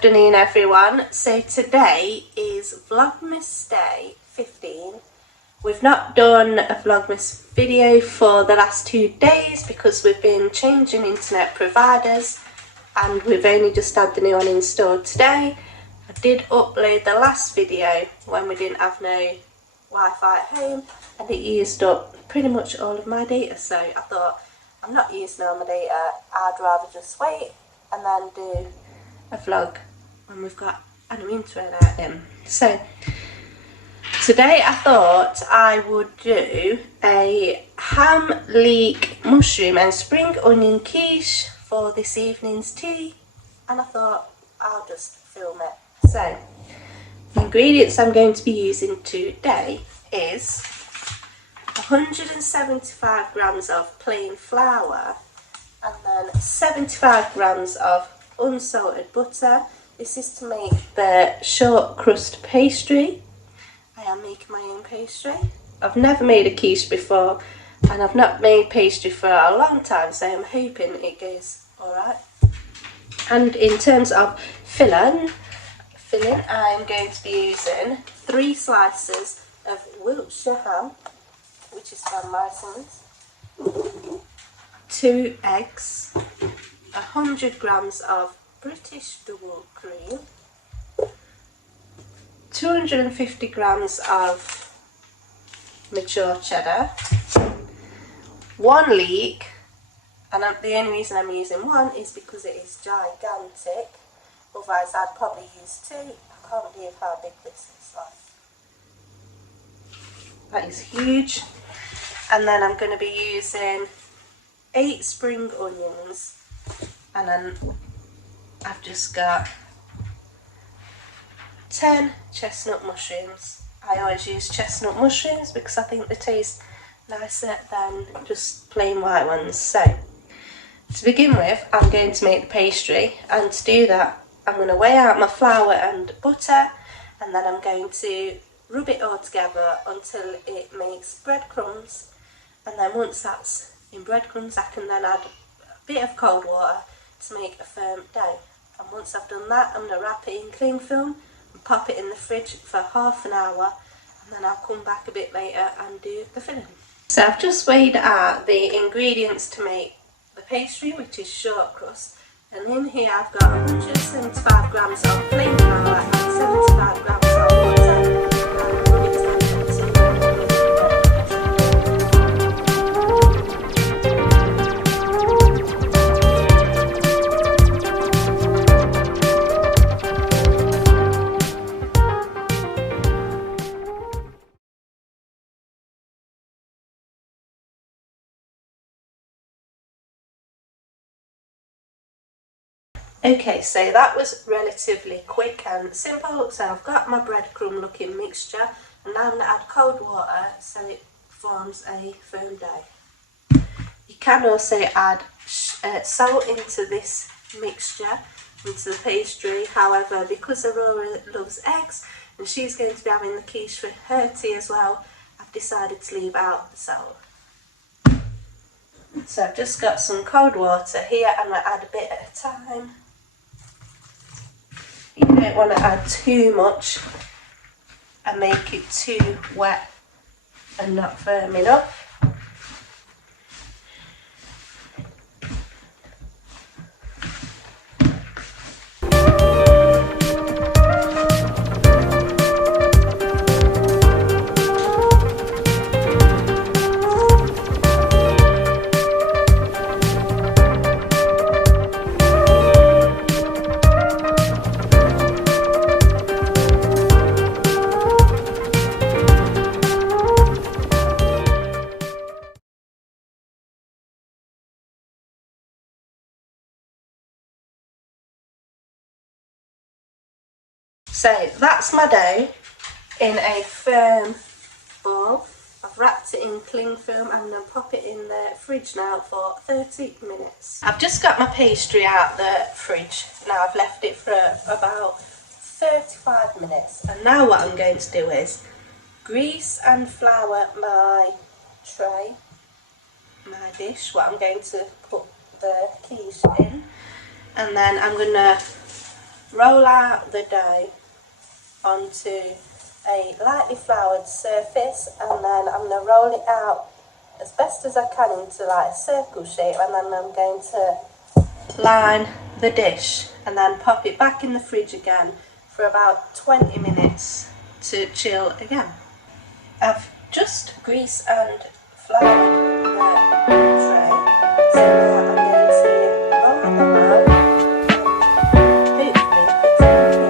afternoon everyone. So today is Vlogmas day 15. We've not done a Vlogmas video for the last 2 days because we've been changing internet providers and we've only just had the new one installed today. I did upload the last video when we didn't have no Wi-Fi at home and it used up pretty much all of my data, so I thought I'm not using all my data, I'd rather just wait and then do a vlog when we've got an internet in. So today I thought I would do a ham, leek, mushroom and spring onion quiche for this evening's tea, and I thought I'll just film it. So the ingredients I'm going to be using today is 175 grams of plain flour and then 75 grams of unsalted butter. This is to make the short crust pastry. I am making my own pastry. I've never made a quiche before and I've not made pastry for a long time, so I'm hoping it goes alright. And in terms of filling, I'm going to be using 3 slices of Wiltshire ham, which is from Morrison's, 2 eggs, 100 grams of British double cream, 250 grams of mature cheddar, 1 leek, and the only reason I'm using 1 is because it is gigantic, otherwise I'd probably use 2. I can't believe how big this is. That is huge. And then I'm going to be using 8 spring onions, and then I've just got 10 chestnut mushrooms. I always use chestnut mushrooms because I think they taste nicer than just plain white ones. So to begin with, I'm going to make the pastry, and to do that I'm going to weigh out my flour and butter, and then I'm going to rub it all together until it makes breadcrumbs, and then once that's in breadcrumbs I can then add a bit of cold water to make a firm dough. And once I've done that, I'm going to wrap it in cling film and pop it in the fridge for half an hour, and then I'll come back a bit later and do the filling. So I've just weighed out the ingredients to make the pastry, which is short crust, and in here I've got 175 grams of plain flour and 75 grams of butter. Okay, so that was relatively quick and simple. So I've got my breadcrumb looking mixture, and now I'm going to add cold water so it forms a firm dough. You can also add salt into this mixture, into the pastry. However, because Aurora loves eggs and she's going to be having the quiche for her tea as well, I've decided to leave out the salt. So I've just got some cold water here. I'm going to add a bit at a time. You don't want to add too much and make it too wet and not firm enough. So that's my dough in a firm ball. I've wrapped it in cling film and then pop it in the fridge now for 30 minutes. I've just got my pastry out the fridge. Now I've left it for about 35 minutes. And now what I'm going to do is grease and flour my tray, my dish, what I'm going to put the quiche in. And then I'm going to roll out the dough onto a lightly floured surface, and then I'm going to roll it out as best as I can into like a circle shape, and then I'm going to line the dish and then pop it back in the fridge again for about 20 minutes to chill again. I've just greased and floured the tray, so now I'm going to roll them out and hopefully it's working.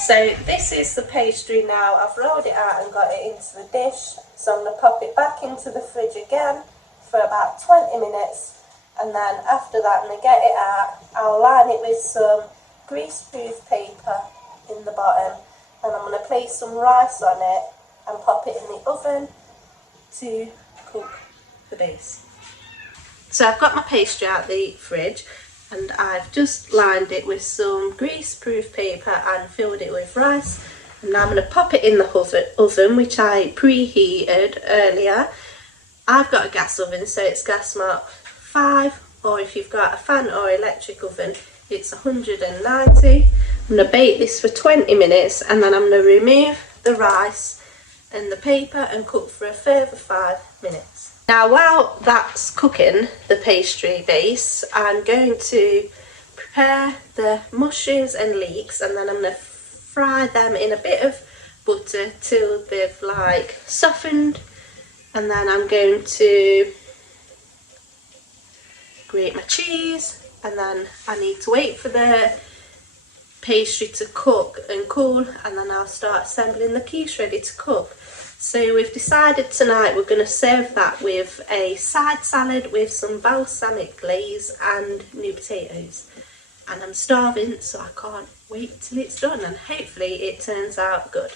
So this is the pastry now. I've rolled it out and got it into the dish. So I'm going to pop it back into the fridge again for about 20 minutes. And then after that I'm going to get it out. I'll line it with some grease-proof paper in the bottom. And I'm going to place some rice on it and pop it in the oven to cook the base. So I've got my pastry out the fridge, and I've just lined it with some grease-proof paper and filled it with rice. And now I'm going to pop it in the oven, which I preheated earlier. I've got a gas oven, so it's gas mark 5, or if you've got a fan or electric oven, it's 190. I'm going to bake this for 20 minutes, and then I'm going to remove the rice and the paper and cook for a further 5 minutes. Now while that's cooking, the pastry base, I'm going to prepare the mushrooms and leeks, and then I'm going to fry them in a bit of butter till they've like softened, and then I'm going to grate my cheese, and then I need to wait for the pastry to cook and cool, and then I'll start assembling the quiche ready to cook. So we've decided tonight we're going to serve that with a side salad with some balsamic glaze and new potatoes. And I'm starving, so I can't wait till it's done, and hopefully it turns out good.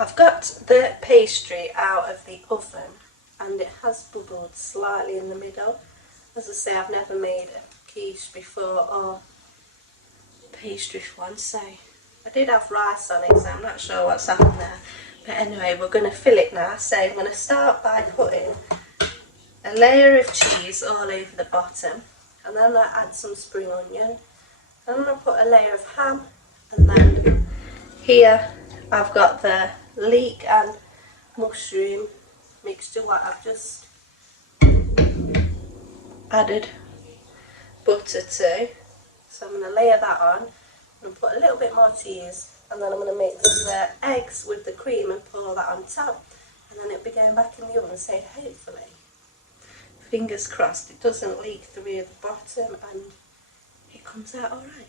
I've got the pastry out of the oven and it has bubbled slightly in the middle. As I say, I've never made a quiche before or pastry one, so I did have rice on it, so I'm not sure what's happened there. But anyway, we're going to fill it now. So I'm going to start by putting a layer of cheese all over the bottom, and then I add some spring onion. And I'm going to put a layer of ham, and then here I've got the leek and mushroom mixture, what I've just added butter to. So I'm going to layer that on and put a little bit more cheese. And then I'm going to mix the eggs with the cream and pour that on top. And then it'll be going back in the oven, so hopefully, fingers crossed, it doesn't leak through the bottom and it comes out alright.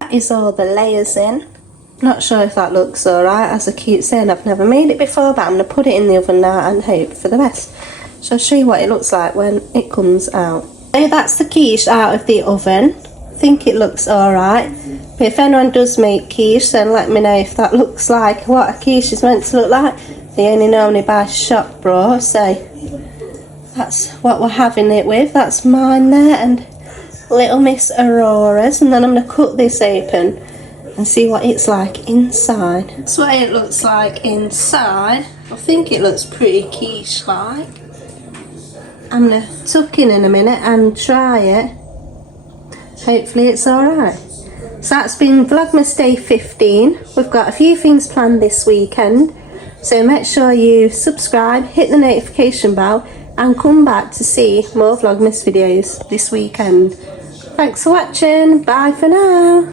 That is all the layers in. Not sure if that looks alright, as I keep saying I've never made it before, but I'm going to put it in the oven now and hope for the best. So I'll show you what it looks like when it comes out. So that's the quiche out of the oven. I think it looks alright, but if anyone does make quiche, then let me know if that looks like what a quiche is meant to look like. They only normally buy shop bro, so that's what we're having it with. That's mine there, and little Miss Aurora's, and then I'm going to cut this open and see what it's like inside. That's what it looks like inside. I think it looks pretty quiche-like. I'm going to tuck in a minute and try it. Hopefully it's alright. So that's been Vlogmas Day 15. We've got a few things planned this weekend, so make sure you subscribe, hit the notification bell, and come back to see more Vlogmas videos this weekend. Thanks for watching. Bye for now.